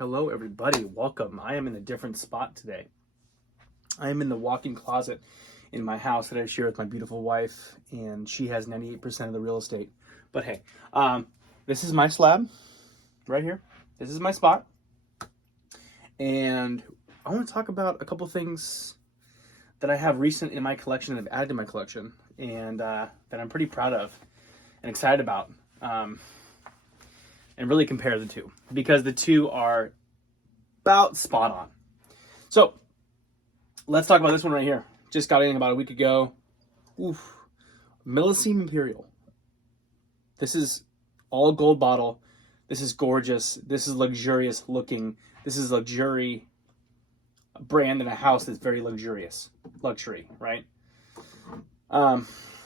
Hello, everybody. Welcome. I am in a different spot today. I am in the walk-in closet in my house that I share with my beautiful wife, and she has 98% of the real estate. But hey, this is my slab right here. This is my spot. And I want to talk about a couple things that I have recent in my collection and have added to my collection, and that I'm pretty proud of and excited about. And really compare the two, because the two are about spot on. So let's talk about this one right here. Just got in about a week ago. Oof. Milliseme Imperial. This is all gold bottle. This is gorgeous. This is luxurious looking. This is luxury brand in a house that's very luxurious. Luxury, right?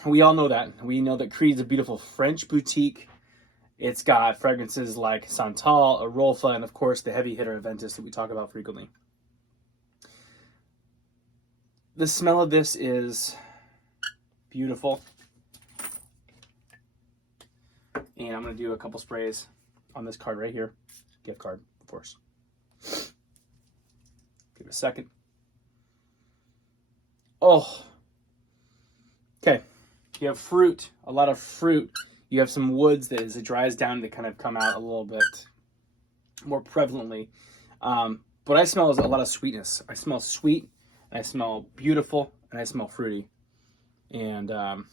We all know that. We know that Creed's a beautiful French boutique. It's got fragrances like Santal, Arolfa, and of course the heavy hitter Aventus that we talk about frequently. The smell of this is beautiful. And I'm going to do a couple sprays on this card right here. Gift card, of course. Give it a second. Oh. Okay. You have fruit, a lot of fruit. You have some woods that as it dries down, they kind of come out a little bit more prevalently. What I smell is a lot of sweetness. I smell sweet, and I smell beautiful, and I smell fruity. And I mean,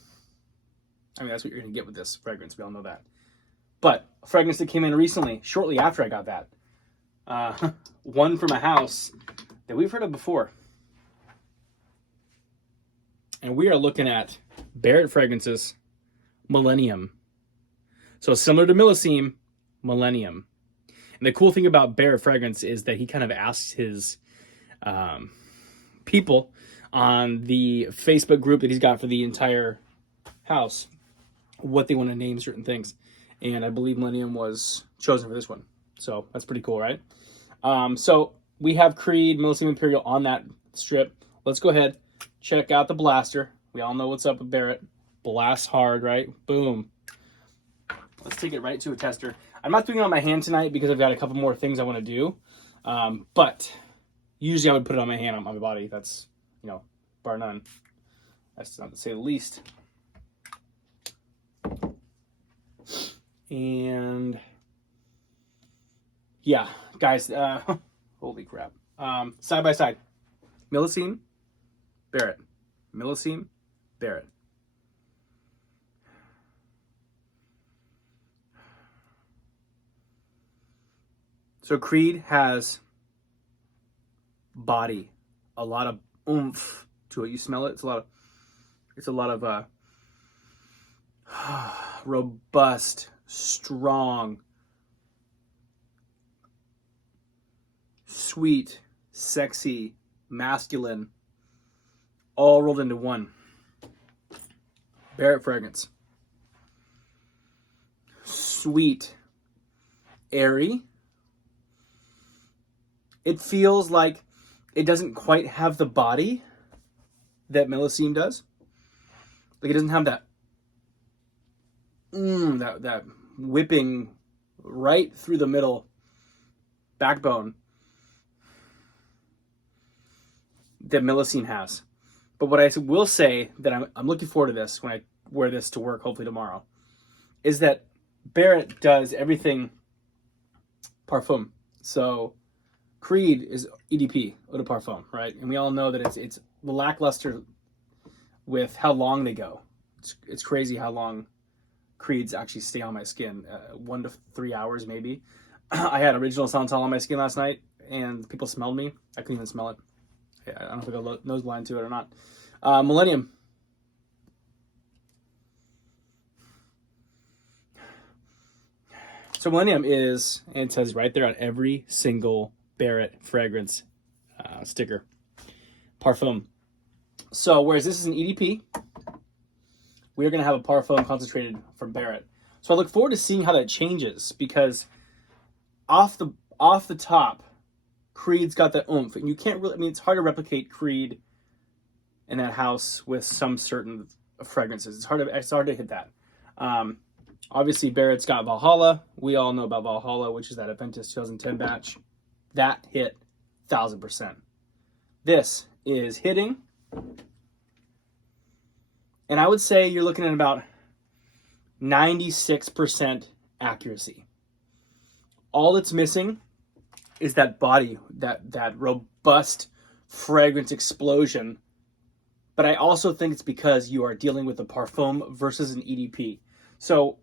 that's what you're going to get with this fragrance. We all know that. But a fragrance that came in recently, shortly after I got that. One from a house that we've heard of before. And we are looking at Barrett Fragrances Millennium. So similar to Milliseme, Millennium. And the cool thing about Barrett Fragrance is that he kind of asked his people on the Facebook group that he's got for the entire house what they want to name certain things. And I believe Millennium was chosen for this one. So that's pretty cool, right? So we have Creed, Milliseme Imperial on that strip. Let's go ahead, check out the blaster. We all know what's up with Barrett. Blast hard, right? Boom. Let's take it right to a tester. I'm not doing it on my hand tonight because I've got a couple more things I want to do. But usually I would put it on my hand, on my body. That's, bar none. That's not to say the least. And yeah, guys, holy crap. Side by side. Milliseme, Barrett. Milliseme, Barrett. So Creed has body, a lot of oomph to it. You smell it. It's a lot of robust, strong, sweet, sexy, masculine, all rolled into one. Barrett fragrance. Sweet, airy. It feels like it doesn't quite have the body that Milliseme does. Like it doesn't have that that whipping right through the middle backbone that Milliseme has. But what I will say that I'm looking forward to this when I wear this to work, hopefully tomorrow, is that Barrett does everything parfum. So Creed is EDP, Eau de Parfum, right? And we all know that it's lackluster with how long they go. It's crazy how long Creeds actually stay on my skin. 1 to 3 hours maybe. I had original Santal on my skin last night, and people smelled me. I couldn't even smell it. I don't know if I got nose blind to it or not. Millennium. So Millennium is, and it says right there on every single Barrett fragrance sticker, parfum. So whereas this is an EDP, we're going to have a parfum concentrated from Barrett. So I look forward to seeing how that changes, because off the top, Creed's got that oomph, and you can't really, it's hard to replicate Creed in that house with some certain fragrances. It's hard to hit that. Obviously, Barrett's got Valhalla. We all know about Valhalla, which is that Aventus 2010 batch. That hit 1,000%. This is hitting, and I would say you're looking at about 96% accuracy. All it's missing is that body, that robust fragrance explosion. But I also think it's because you are dealing with a parfum versus an EDP. So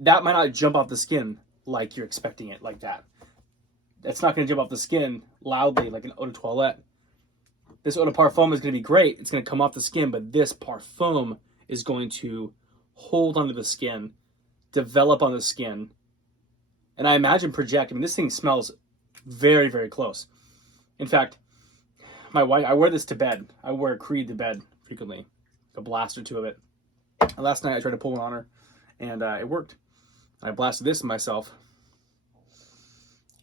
that might not jump off the skin like you're expecting it, like that. That's not going to jump off the skin loudly like an eau de toilette. This eau de parfum is going to be great. It's going to come off the skin, but this parfum is going to hold onto the skin, develop on the skin, and I imagine project. I mean, this thing smells very, very close. In fact, my wife, I wear this to bed. I wear Creed to bed frequently, a blast or two of it. And last night I tried to pull one on her, and it worked. I blasted this in myself,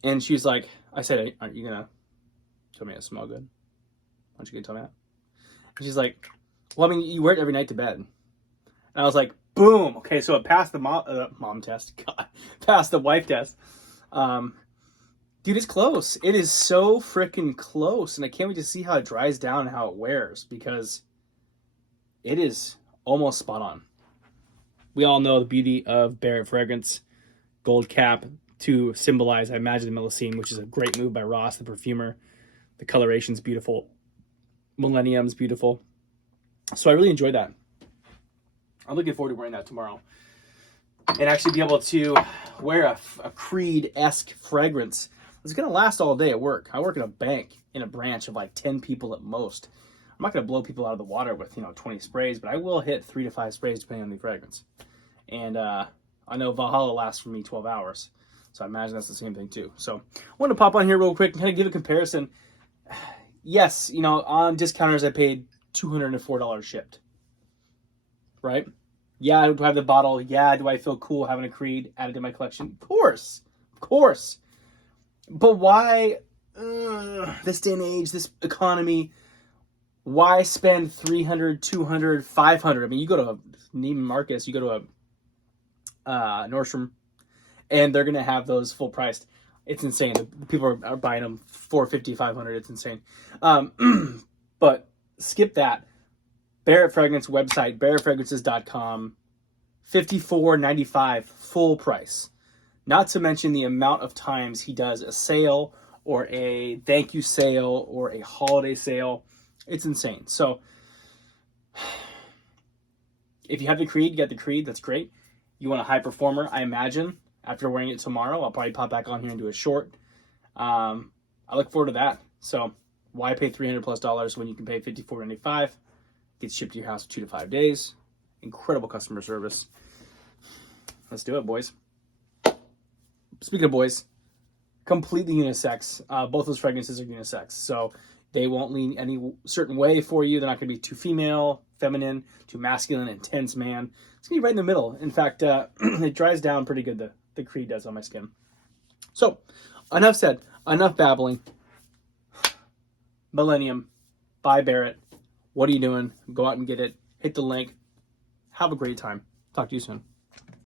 and she's like, I said, aren't you gonna tell me I smell good? Aren't you gonna tell me that? And she's like, well, I mean, you wear it every night to bed. And I was like, boom. Okay, so it passed the mom test. God, passed the wife test. Dude, it's close. It is so freaking close, and I can't wait to see how it dries down and how it wears, because it is almost spot on. We all know the beauty of Barrett fragrance, gold cap to symbolize, I imagine, the Milliseme, which is a great move by Ross, the perfumer. The coloration's beautiful. Millennium's beautiful. So I really enjoyed that. I'm looking forward to wearing that tomorrow and actually be able to wear a Creed-esque fragrance. It's going to last all day at work. I work in a bank in a branch of like 10 people at most. I'm not going to blow people out of the water with 20 sprays, but I will hit 3 to 5 sprays depending on the fragrance. And I know Valhalla lasts for me 12 hours, so I imagine that's the same thing too. So I want to pop on here real quick and kind of give a comparison. Yes, on discounters I paid $204 shipped. Right? Yeah, I have the bottle. Yeah, do I feel cool having a Creed added to my collection? Of course. Of course. But why, this day and age, this economy, why spend $300, $200, $500? I mean, you go to Neiman Marcus, you go to a Nordstrom, and they're going to have those full priced. It's insane. People are buying them $450, $500. It's insane. But skip that. Barrett Fragrance website, barrettfragrances.com, $54.95 full price. Not to mention the amount of times he does a sale or a thank you sale or a holiday sale. It's insane. So if you have the Creed, you got the Creed. That's great. You want a high performer, I imagine. After wearing it tomorrow, I'll probably pop back on here and do a short. I look forward to that. So why pay $300+ when you can pay $54.95? Gets shipped to your house in 2 to 5 days. Incredible customer service. Let's do it, boys. Speaking of boys, completely unisex. Both those fragrances are unisex, so they won't lean any certain way for you. They're not going to be too female, feminine, too masculine, intense, man. It's going to be right in the middle. In fact, it dries down pretty good, the Creed does on my skin. So, enough said. Enough babbling. Millennium by Barrett. What are you doing? Go out and get it. Hit the link. Have a great time. Talk to you soon.